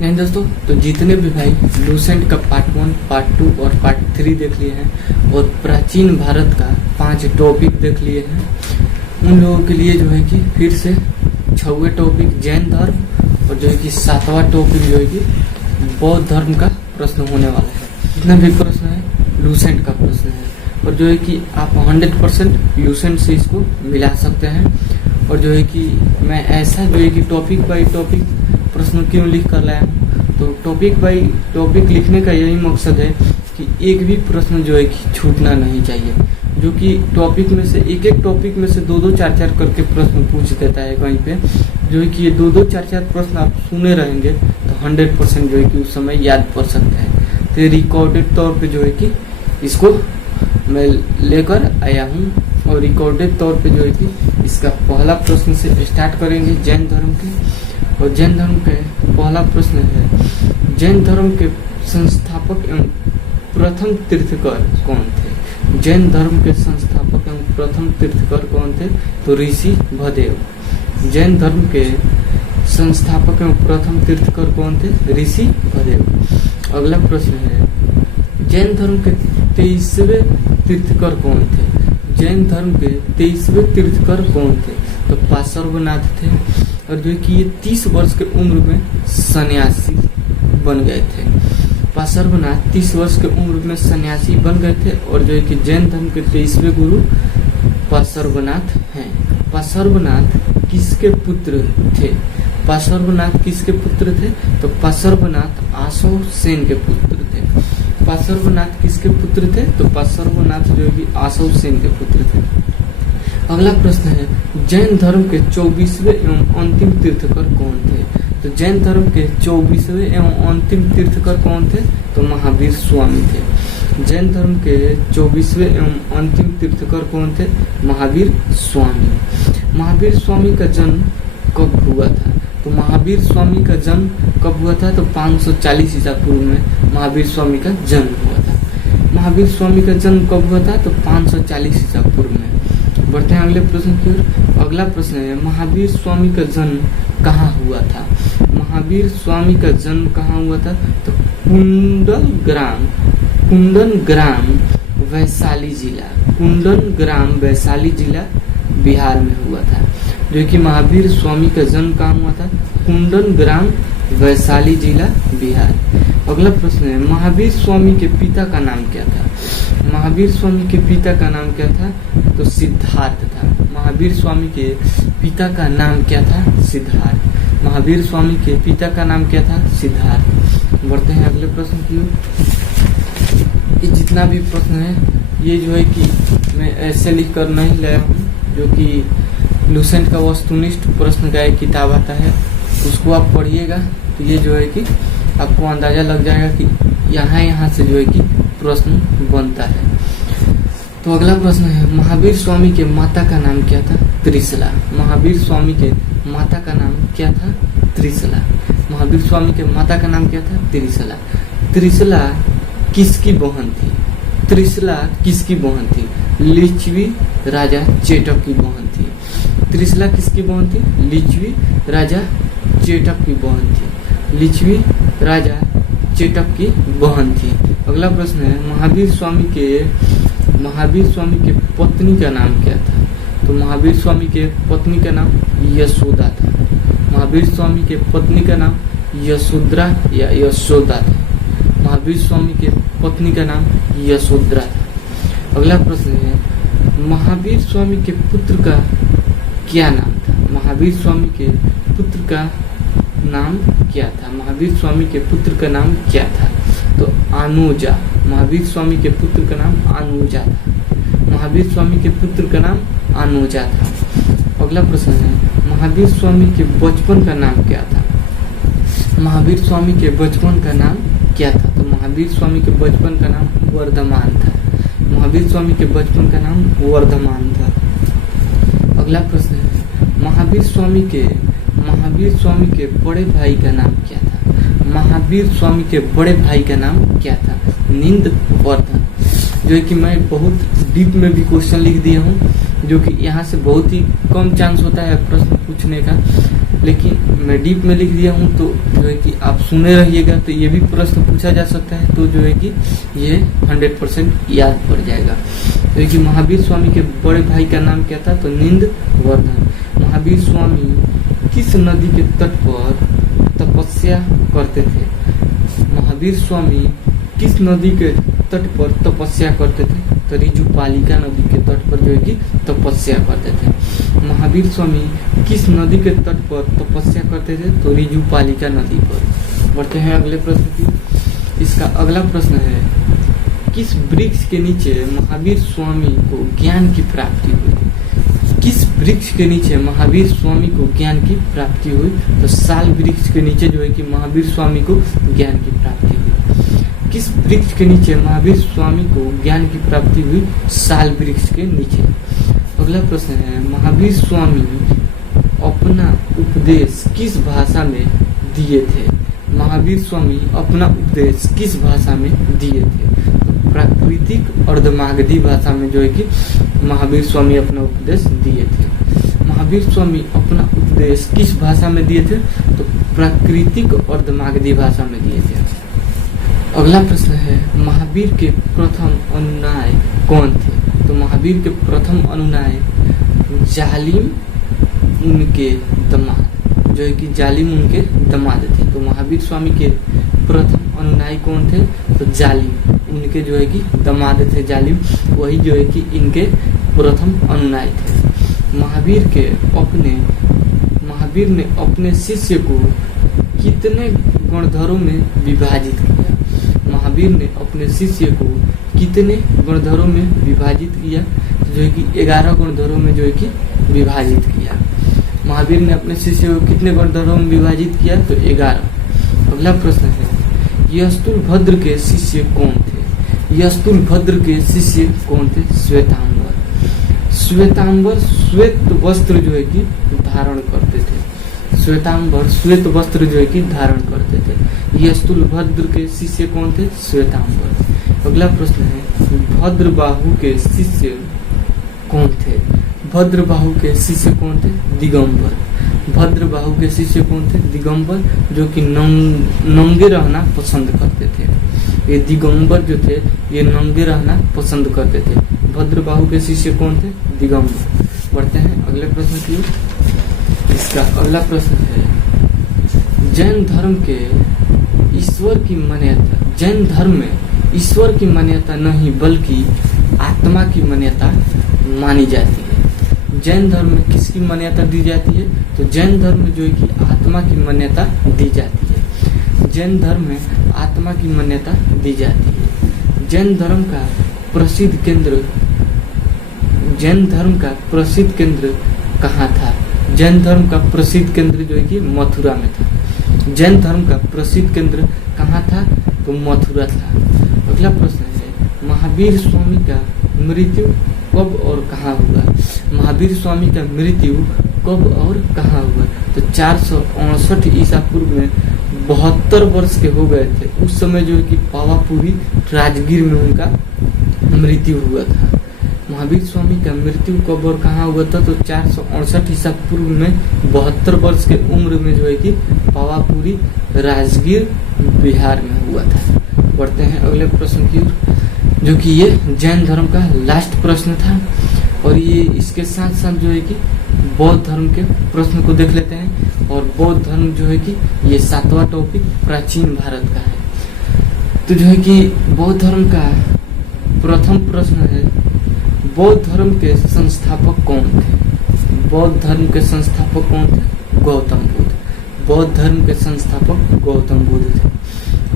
नहीं दोस्तों, तो जितने भी भाई लूसेंट का पार्ट 1, पार्ट 2 और पार्ट 3 देख लिए हैं और प्राचीन भारत का 5 टॉपिक देख लिए हैं, उन लोगों के लिए जो है कि फिर से 6वें टॉपिक जैन धर्म और जो है कि 7वां टॉपिक जो है कि बौद्ध धर्म का प्रश्न होने वाला है। जितना भी प्रश्न है लूसेंट का प्रश्न है और जो है कि आप 100% लूसेंट से इसको मिला सकते हैं। और जो है कि मैं ऐसा जो है कि टॉपिक बाई टॉपिक प्रश्न क्यों लिख कर लाया हूँ, तो टॉपिक बाई टॉपिक लिखने का यही मकसद है कि एक भी प्रश्न जो है कि छूटना नहीं चाहिए, जो कि टॉपिक में से एक टॉपिक में से 2-2, 4-4 करके प्रश्न पूछ देता है कहीं पे। जो है कि ये 2-2, 4-4 प्रश्न आप सुने रहेंगे तो 100% जो है कि उस समय याद पड़ सकता है। तो रिकॉर्डेड तौर पे जो है कि इसको मैं लेकर आया हूँ और रिकॉर्डेड तौर पे जो है कि इसका पहला प्रश्न से स्टार्ट करेंगे जैन धर्म के। और जैन धर्म के पहला प्रश्न है, जैन धर्म के संस्थापक एवं प्रथम तीर्थकर कौन थे? जैन धर्म के संस्थापक एवं प्रथम तीर्थकर कौन थे? तो ऋषि भदेव। जैन धर्म के संस्थापक एवं प्रथम तीर्थकर कौन थे? ऋषि भदेव। अगला प्रश्न है, जैन धर्म के 23वें तीर्थकर कौन थे? जैन धर्म के 23वें तीर्थकर कौन थे? तो पार्श्वनाथ थे। और जो कि ये 30 वर्ष के उम्र में सन्यासी बन गए थे। पार्श्वनाथ 30 वर्ष के उम्र में सन्यासी बन गए थे और जो है कि जैन धर्म के 23वें गुरु पार्श्वनाथ हैं। पार्श्वनाथ किसके पुत्र थे? पार्श्वनाथ किसके पुत्र थे? तो पार्श्वनाथ आशव सेन के पुत्र थे। पार्श्वनाथ किसके पुत्र थे? तो पार्श्वनाथ जो है कि आशव सेन के पुत्र थे। अगला प्रश्न है, जैन धर्म के 24वें एवं अंतिम तीर्थकर कौन थे? तो जैन धर्म के 24वें एवं अंतिम तीर्थकर कौन थे? तो महावीर स्वामी थे। जैन धर्म के 24वें एवं अंतिम तीर्थकर कौन थे? महावीर स्वामी। महावीर स्वामी का जन्म कब हुआ था? तो महावीर स्वामी का जन्म कब हुआ था? तो 540 ईसा पूर्व में महावीर स्वामी का जन्म हुआ था। महावीर स्वामी का जन्म कब हुआ था? तो 540 ईसा पूर्व में। बढ़ते हैं अगले प्रश्न की ओर। अगला प्रश्न है, महावीर स्वामी का जन्म कहाँ हुआ था? महावीर स्वामी का जन्म कहाँ हुआ था? तो कुंदन ग्राम वैशाली जिला, कुंदन ग्राम वैशाली जिला बिहार में हुआ था। जो कि महावीर स्वामी का जन्म कहाँ हुआ था? कुंदन ग्राम वैशाली जिला बिहार। अगला प्रश्न है, महावीर स्वामी के पिता का नाम क्या था? महावीर स्वामी के पिता का नाम क्या था? तो सिद्धार्थ था। महावीर स्वामी के पिता का नाम क्या था? सिद्धार्थ। महावीर स्वामी के पिता का नाम क्या था? सिद्धार्थ। बढ़ते हैं अगले प्रश्न की ओर। ये जितना भी प्रश्न है ये जो है कि मैं ऐसे लिख कर नहीं लाया हूँ, जो कि लूसेंट का वस्तुनिष्ठ प्रश्न का एक किताब आता है, उसको आप पढ़िएगा तो ये जो है कि आपको अंदाजा लग जाएगा कि यहाँ से जो है कि प्रश्न बनता है। तो अगला प्रश्न है, महावीर स्वामी के माता का नाम क्या था? त्रिशला। महावीर स्वामी के माता का नाम क्या था? त्रिशला। महावीर स्वामी के माता का नाम क्या था? त्रिशला। त्रिशला किसकी बहन थी? त्रिशला किसकी बहन थी? लिच्छवी राजा चेटक की बहन थी। त्रिशला किसकी बहन थी? लिच्छवी राजा चेटक की बहन थी। लिच्छवी राजा चेटक की बहन थी। अगला प्रश्न है, महावीर स्वामी के पत्नी का नाम क्या था? तो महावीर स्वामी के पत्नी का नाम यशोदा था। महावीर स्वामी के पत्नी का नाम यशोद्रा या यशोदा था। महावीर स्वामी के पत्नी का नाम यशोद्रा था। अगला प्रश्न है, महावीर स्वामी के पुत्र का क्या नाम था? महावीर स्वामी के पुत्र का नाम क्या था? महावीर स्वामी के पुत्र का नाम क्या था? तो अनुजा। महावीर स्वामी के पुत्र का नाम अनुजा था। महावीर स्वामी के पुत्र का नाम अनुजा था। अगला प्रश्न है, महावीर स्वामी के बचपन का नाम क्या था? महावीर स्वामी के बचपन का नाम क्या था? तो महावीर स्वामी के बचपन का नाम वर्धमान था। महावीर स्वामी के बचपन का नाम वर्धमान था। अगला प्रश्न है, महावीर स्वामी के बड़े भाई का नाम क्या था? महावीर स्वामी के बड़े भाई का नाम क्या था? नींदवर्धन। जो है कि मैं बहुत डीप में भी क्वेश्चन लिख दिया हूँ, जो कि यहाँ से बहुत ही कम चांस होता है प्रश्न पूछने का। लेकिन मैं डीप में लिख दिया हूँ, तो जो है कि आप सुने रहिएगा, तो ये भी प्रश्न पूछा जा सकता है, तो जो है कि ये 100% याद पड़ जाएगा। तो कि महावीर स्वामी के बड़े भाई का नाम क्या था, तो नींदवर्धन। महावीर स्वामी किस नदी के तट पर तपस्या करते थे? महावीर स्वामी किस नदी के तट पर तपस्या करते थे? तो रिजुपालिका नदी के तट पर जो है कि तपस्या करते थे। महावीर स्वामी किस नदी के तट पर तपस्या करते थे? तो रिजुपालिका नदी पर। बढ़ते हैं अगले प्रश्न की। इसका अगला प्रश्न है, किस वृक्ष के नीचे महावीर स्वामी को ज्ञान की प्राप्ति हुई? किस वृक्ष के नीचे महावीर स्वामी को ज्ञान की प्राप्ति हुई? तो साल वृक्ष के नीचे जो है कि महावीर स्वामी को ज्ञान की प्राप्ति हुई। किस वृक्ष के नीचे महावीर स्वामी को ज्ञान की प्राप्ति हुई? साल वृक्ष के नीचे। अगला प्रश्न है, महावीर स्वामी अपना उपदेश किस भाषा में दिए थे? महावीर स्वामी अपना उपदेश किस भाषा में दिए थे? तो प्राकृतिक अर्धमागधी भाषा में जो है कि महावीर स्वामी अपना उपदेश दिए थे। महावीर स्वामी अपना उपदेश किस भाषा में दिए थे? तो प्राकृतिक अर्धमागधी भाषा में दिए थे। अगला प्रश्न है, महावीर के प्रथम अनुयायी कौन थे? तो महावीर के प्रथम अनुयायी जालिम उनके दामाद, जो है कि जालिम उनके दामाद थे। तो महावीर स्वामी के प्रथम अनुयायी कौन थे? तो जालिम उनके जो है कि दामाद थे, जालिम वही जो है कि इनके प्रथम अनुयायी थे। महावीर ने अपने शिष्य को कितने गणधरों में विभाजित किया? महावीर ने अपने शिष्य को कितने गणधरों में विभाजित किया? जो है कि 11 गणधरों में जो है कि विभाजित किया। महावीर ने अपने शिष्य को कितने गणधरों में विभाजित किया? तो 11। अगला प्रश्न है, यस्तुलभद्र के शिष्य कौन थे? यस्तुलभद्र के शिष्य कौन थे? श्वेतांबर। श्वेतांबर श्वेत वस्त्र जो है कि धारण करते थे। श्वेतांबर श्वेत वस्त्र जो है कि धारण करते थे। यस्तुलभद्र के शिष्य कौन थे? श्वेतांबर। अगला प्रश्न है, भद्रबाहु के शिष्य कौन थे? भद्रबाहु के शिष्य कौन थे? दिगंबर। भद्रबाहु के शिष्य कौन थे? दिगंबर, जो कि नंगे रहना पसंद करते थे। ये दिगंबर जो थे ये नंगे रहना पसंद करते थे। भद्रबाहु के शिष्य कौन थे? दिगंबर। बढ़ते हैं अगले प्रश्न की ओर। इसका अगला प्रश्न है, जैन धर्म के ईश्वर की मान्यता, जैन धर्म में ईश्वर की मान्यता नहीं बल्कि आत्मा की मान्यता मानी जाती है। जैन धर्म में किसकी मान्यता दी जाती है? तो जैन धर्म में जो है कि आत्मा की मान्यता दी जाती है। जैन धर्म में आत्मा की मान्यता दी जाती है। जैन धर्म का प्रसिद्ध केंद्र कहाँ था? जैन धर्म का प्रसिद्ध केंद्र जो है कि मथुरा में था। जैन धर्म का प्रसिद्ध केंद्र कहाँ था? तो मथुरा था। अगला प्रश्न है, महावीर स्वामी का मृत्यु कब और कहाँ हुआ? महावीर स्वामी का मृत्यु कब और कहाँ हुआ? तो 468 ईसा पूर्व में 72 वर्ष के हो गए थे। उस समय जो है कि पावापुरी राजगीर में उनका मृत्यु हुआ था। महावीर स्वामी का मृत्यु कब और कहाँ हुआ था? तो 468 ईसा पूर्व में 72 वर्ष के उम्र में जो है कि पावापुरी राजगीर बिहार में हुआ था। बढ़ते हैं अगले प्रश्न की ओर, जो कि ये जैन धर्म का लास्ट प्रश्न था। और ये इसके साथ साथ जो है कि बौद्ध धर्म के प्रश्न को देख लेते हैं। और बौद्ध धर्म जो है कि ये 7वां टॉपिक प्राचीन भारत का है। तो जो है कि बौद्ध धर्म का प्रथम प्रश्न है, बौद्ध धर्म के संस्थापक कौन थे? बौद्ध धर्म के संस्थापक कौन थे? गौतम बुद्ध। बौद्ध धर्म के संस्थापक गौतम बुद्ध थे।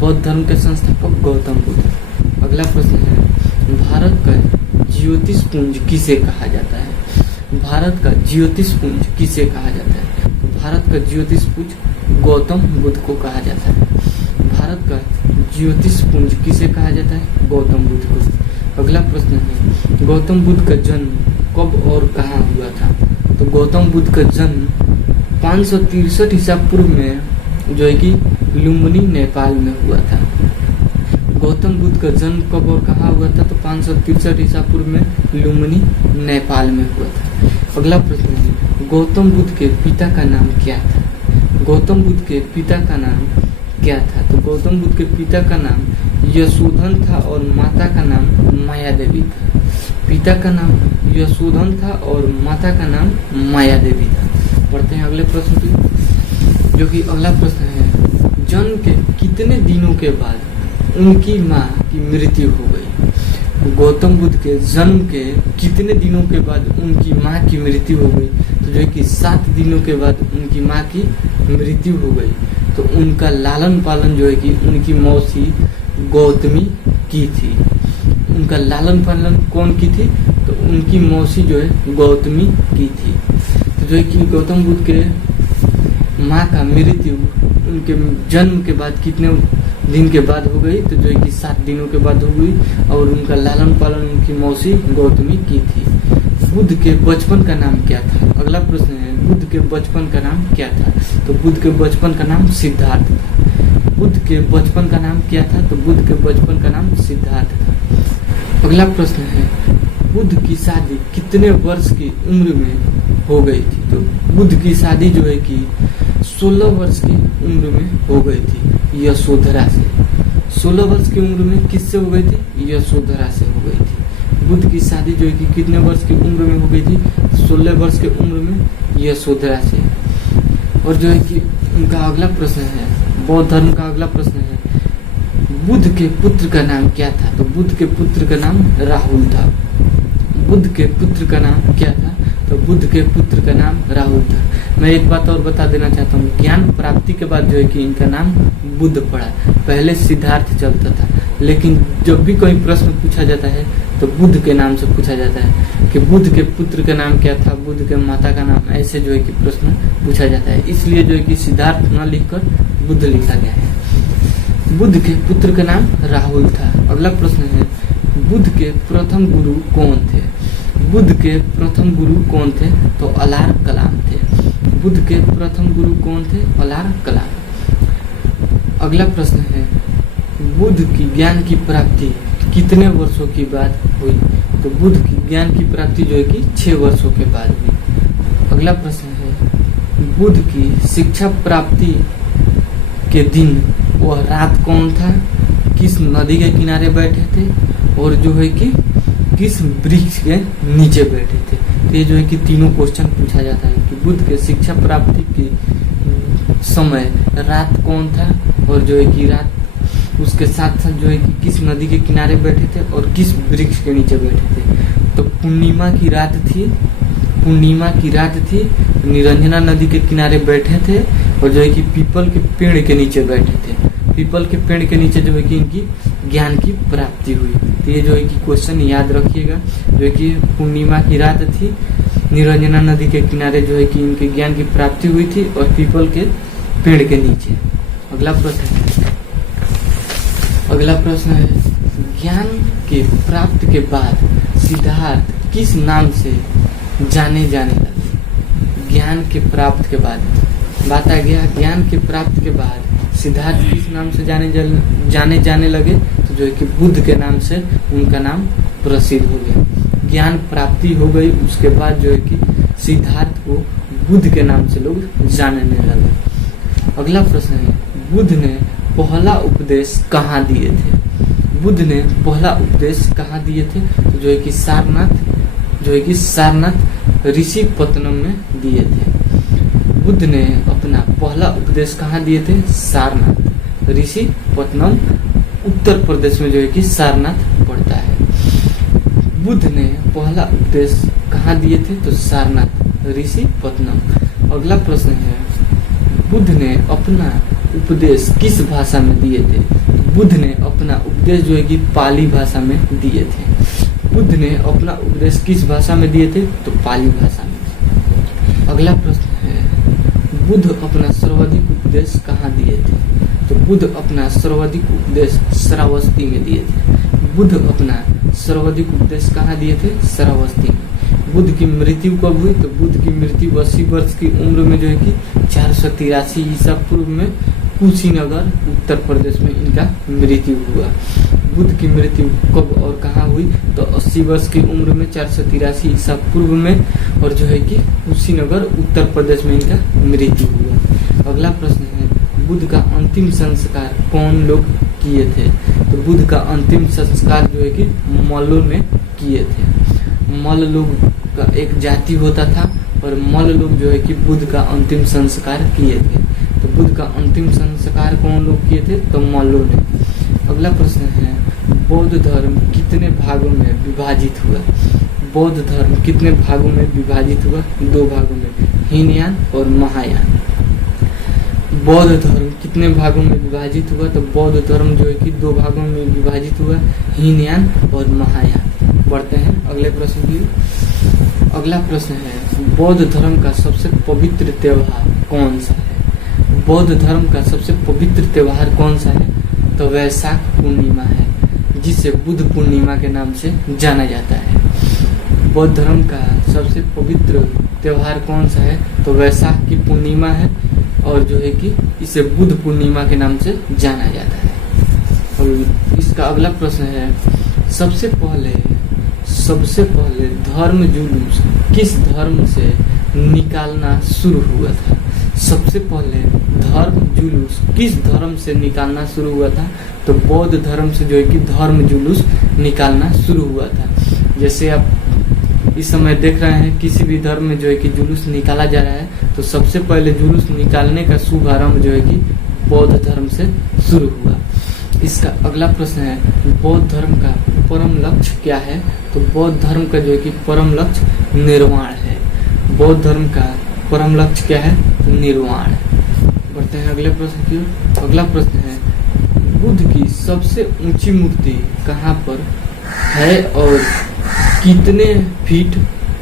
बौद्ध धर्म के संस्थापक गौतम बुद्ध। अगला प्रश्न है, भारत का ज्योतिषपुंज किसे कहा जाता है? भारत का ज्योतिषपुंज किसे कहा जाता है? तो भारत का ज्योतिषपुंज गौतम बुद्ध को कहा जाता है। भारत का ज्योतिषपुंज किसे कहा जाता है? गौतम बुद्ध को। अगला प्रश्न है, गौतम बुद्ध का जन्म कब और कहाँ हुआ था? तो गौतम बुद्ध का जन्म 563 ईसा पूर्व में जो है कि लुम्बिनी नेपाल में हुआ था। गौतम बुद्ध का जन्म कब और कहाँ हुआ था? तो 563 ईसा पूर्व में लुम्बिनी नेपाल में हुआ था। अगला प्रश्न है, गौतम बुद्ध के पिता का नाम क्या था? गौतम बुद्ध के पिता का नाम क्या था? तो गौतम बुद्ध के पिता का नाम यशोधन था और माता का नाम माया देवी था। पिता का नाम यशोधन था और माता का नाम माया देवी था। पढ़ते हैं अगले प्रश्न की, जो कि अगला प्रश्न है, जन्म के कितने दिनों के बाद उनकी माँ की मृत्यु हो गई? गौतम बुद्ध के जन्म के कितने दिनों के बाद उनकी माँ की मृत्यु हो गई? तो जो है कि 7 दिनों के बाद उनकी माँ की मृत्यु हो गई। तो उनका लालन पालन जो है कि उनकी मौसी गौतमी की थी। उनका लालन पालन कौन की थी? तो उनकी मौसी जो है गौतमी की थी। तो जो है कि गौतम बुद्ध के माँ का मृत्यु उनके जन्म के बाद कितने दिन के बाद हो गई? तो जो है कि 7 दिनों के बाद हो गई और उनका लालन पालन उनकी मौसी गौतमी की थी। बुद्ध के बचपन का नाम क्या था? अगला प्रश्न है, बुद्ध के बचपन का नाम क्या था? तो बुद्ध के बचपन का नाम सिद्धार्थ था। बुद्ध के बचपन का नाम क्या था? तो बुद्ध के बचपन का नाम सिद्धार्थ था। अगला प्रश्न है, बुद्ध की शादी कितने वर्ष की उम्र में हो गई थी? तो बुद्ध की शादी जो है कि 16 वर्ष की उम्र में हो गई थी यशोधरा से। 16 वर्ष की उम्र में किससे हो गई थी? यशोधरा से हो गई थी। बुद्ध की शादी जो है कि कितने वर्ष की उम्र में हो गई थी? 16 वर्ष की उम्र में यशोधरा से। और जो है कि उनका अगला प्रश्न है, बौद्ध धर्म का अगला प्रश्न है, बुद्ध के पुत्र का नाम क्या था? तो बुद्ध के पुत्र का नाम राहुल था। बुद्ध के पुत्र का नाम क्या था? तो बुद्ध के पुत्र का नाम राहुल था। मैं एक बात और बता देना चाहता हूँ, ज्ञान प्राप्ति के बाद जो है कि इनका नाम बुद्ध पड़ा। पहले सिद्धार्थ चलता था, लेकिन जब भी कोई प्रश्न पूछा जाता है तो बुद्ध के नाम से पूछा जाता है कि बुद्ध के पुत्र का नाम क्या था, बुद्ध के माता का नाम, ऐसे जो है कि प्रश्न पूछा जाता है। इसलिए जो है कि सिद्धार्थ न लिखकर बुद्ध लिखा गया है। बुद्ध के पुत्र का नाम राहुल था। अगला प्रश्न है, बुद्ध के प्रथम गुरु कौन थे? बुद्ध के प्रथम गुरु कौन थे? तो अलार कलाम थे। बुद्ध के प्रथम गुरु कौन थे? अलार कलाम। अगला प्रश्न है, बुद्ध की ज्ञान की प्राप्ति कितने वर्षों के बाद हुई? तो बुद्ध की ज्ञान की प्राप्ति जो है कि 6 वर्षों के बाद हुई। अगला प्रश्न है, बुद्ध की शिक्षा प्राप्ति के दिन वह रात कौन था? किस नदी के किनारे बैठे थे? और जो है कि किस वृक्ष के नीचे बैठे थे? तो ये जो है कि तीनों क्वेश्चन पूछा जाता है कि बुद्ध के शिक्षा प्राप्ति के समय रात कौन था, और जो है कि रात उसके साथ साथ जो है कि किस नदी के किनारे बैठे थे और किस वृक्ष के नीचे बैठे थे। तो पूर्णिमा की रात थी, पूर्णिमा की रात थी, निरंजना नदी के किनारे बैठे थे और जो है कि पीपल के पेड़ के नीचे बैठे थे। पीपल के पेड़ के नीचे जो है कि इनकी ज्ञान की प्राप्ति हुई। तो ये जो है कि क्वेश्चन याद रखिएगा, जो है कि पूर्णिमा की रात थी, निरंजना नदी के किनारे जो है कि इनके ज्ञान की प्राप्ति हुई थी और पीपल के पेड़ के नीचे। अगला प्रश्न है, अगला प्रश्न है, ज्ञान के प्राप्त के बाद सिद्धार्थ किस नाम से जाने लगे? ज्ञान के प्राप्त के बाद बात आ गया, ज्ञान के प्राप्त के बाद सिद्धार्थ किस नाम से जाने लगे? तो जो है कि बुद्ध के नाम से उनका नाम प्रसिद्ध हो गया। ज्ञान प्राप्ति हो गई, उसके बाद जो है कि सिद्धार्थ को बुद्ध के नाम से लोग जानने लगे। अगला प्रश्न है, बुद्ध ने पहला उपदेश कहाँ दिए थे? बुद्ध ने पहला उपदेश कहाँ दिए थे? तो जो है कि सारनाथ ऋषि पत्तनम में दिए थे। बुद्ध ने अपना पहला उपदेश कहाँ दिए थे? सारनाथ ऋषि पत्तनम, उत्तर प्रदेश में जो है कि सारनाथ पड़ता है। बुद्ध ने पहला उपदेश कहाँ दिए थे? तो सारनाथ ऋषि पत्तनम। अगला प्रश्न है, बुद्ध ने अपना उपदेश किस भाषा में दिए थे? बुद्ध ने अपना उपदेश जो है कि पाली भाषा में दिए थे। बुद्ध ने अपना उपदेश किस भाषा में दिए थे? तो पाली भाषा में। अगला प्रश्न है, बुद्ध अपना सर्वाधिक उपदेश कहाँ दिए थे? तो बुद्ध अपना सर्वाधिक उपदेश श्रावस्ती में दिए थे। बुद्ध अपना सर्वाधिक उपदेश कहाँ दिए थे? श्रावस्ती में। बुद्ध की मृत्यु कब हुई? तो बुद्ध की मृत्यु 80 वर्ष की उम्र में जो है कि 483 ईसा पूर्व में कुशीनगर उत्तर प्रदेश में इनका मृत्यु हुआ। बुद्ध की मृत्यु कब और कहाँ हुई? तो 80 वर्ष की उम्र में 483 ईसा पूर्व में, और जो है कि कुशीनगर उत्तर प्रदेश में इनका मृत्यु हुआ। अगला प्रश्न है, बुद्ध का अंतिम संस्कार कौन लोग किए थे? तो बुद्ध का अंतिम संस्कार जो है कि मल्लों ने किए थे। मल्ल लोग का एक जाति होता था और मल्ल लोग जो है कि बुद्ध का अंतिम संस्कार किए थे। तो बुद्ध का अंतिम संस्कार कौन लोग किए थे? तो मल्लों ने। अगला प्रश्न है, बौद्ध धर्म कितने भागों में विभाजित हुआ? बौद्ध धर्म कितने भागों में विभाजित हुआ? 2 भागों में, हीनयान और महायान। बौद्ध धर्म कितने भागों में विभाजित हुआ? तो बौद्ध धर्म जो है कि 2 भागों में विभाजित हुआ, हीनयान और महायान। बढ़ते हैं अगले प्रश्न की। अगला प्रश्न है, बौद्ध धर्म का सबसे पवित्र त्योहार कौन सा है? बौद्ध धर्म का सबसे पवित्र त्योहार कौन सा है? तो वैशाख पूर्णिमा है, जिसे बुद्ध पूर्णिमा के नाम से जाना जाता है। बौद्ध धर्म का सबसे पवित्र त्योहार कौन सा है? तो वैशाख की पूर्णिमा है और जो है कि इसे बुद्ध पूर्णिमा के नाम से जाना जाता है। और इसका अगला प्रश्न है, सबसे पहले धर्म जुलूस किस धर्म से निकालना शुरू हुआ था? सबसे पहले धर्म जुलूस किस धर्म से निकालना शुरू हुआ था? तो बौद्ध धर्म से जो है कि धर्म जुलूस निकालना शुरू हुआ था। जैसे आप इस समय देख रहे हैं किसी भी धर्म में जो है कि जुलूस निकाला जा रहा है, तो सबसे पहले जुलूस निकालने का शुभारंभ जो है कि बौद्ध धर्म से शुरू हुआ। इसका अगला प्रश्न है, बौद्ध धर्म का परम लक्ष्य क्या है? तो बौद्ध धर्म का जो है कि परम लक्ष्य निर्वाण है। बौद्ध धर्म का परम लक्ष्य क्या है? तो निर्वाण। बढ़ते हैं अगले प्रश्न की ओर। अगला प्रश्न है, बुद्ध की सबसे ऊंची मूर्ति कहाँ पर है और कितने फीट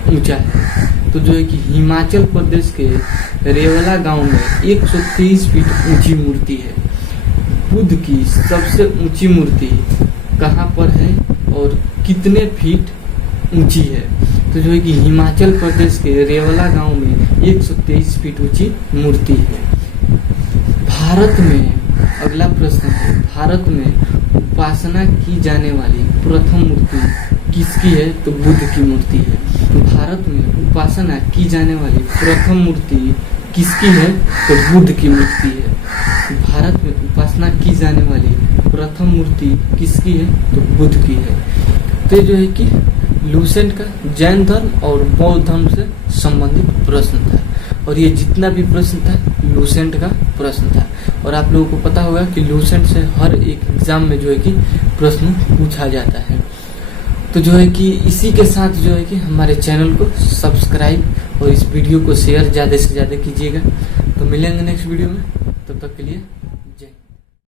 ऊंचा है? तो जो है कि हिमाचल प्रदेश के रेवला गांव में 130 फीट ऊंची मूर्ति है। बुद्ध की सबसे ऊंची मूर्ति कहाँ पर है और कितने फीट ऊंची है? तो जो है कि हिमाचल प्रदेश के रेवला गांव में 123 फीट ऊंची मूर्ति है। भारत में अगला प्रश्न है, भारत में उपासना की जाने वाली प्रथम मूर्ति किसकी है? तो बुद्ध की मूर्ति है। भारत में उपासना की जाने वाली प्रथम मूर्ति किसकी है? तो बुद्ध की मूर्ति है। भारत में उपासना की जाने वाली प्रथम मूर्ति किसकी है? तो बुद्ध की है। तो जो है कि लूसेंट का जैन धर्म और बौद्ध धर्म से संबंधित प्रश्न था और ये जितना भी प्रश्न था लूसेंट का प्रश्न था। और आप लोगों को पता होगा कि लूसेंट से हर एक एग्जाम में जो है कि प्रश्न पूछा जाता है। तो जो है कि इसी के साथ जो है कि हमारे चैनल को सब्सक्राइब और इस वीडियो को शेयर ज़्यादा से ज़्यादा कीजिएगा। तो मिलेंगे नेक्स्ट वीडियो में, तब तक के लिए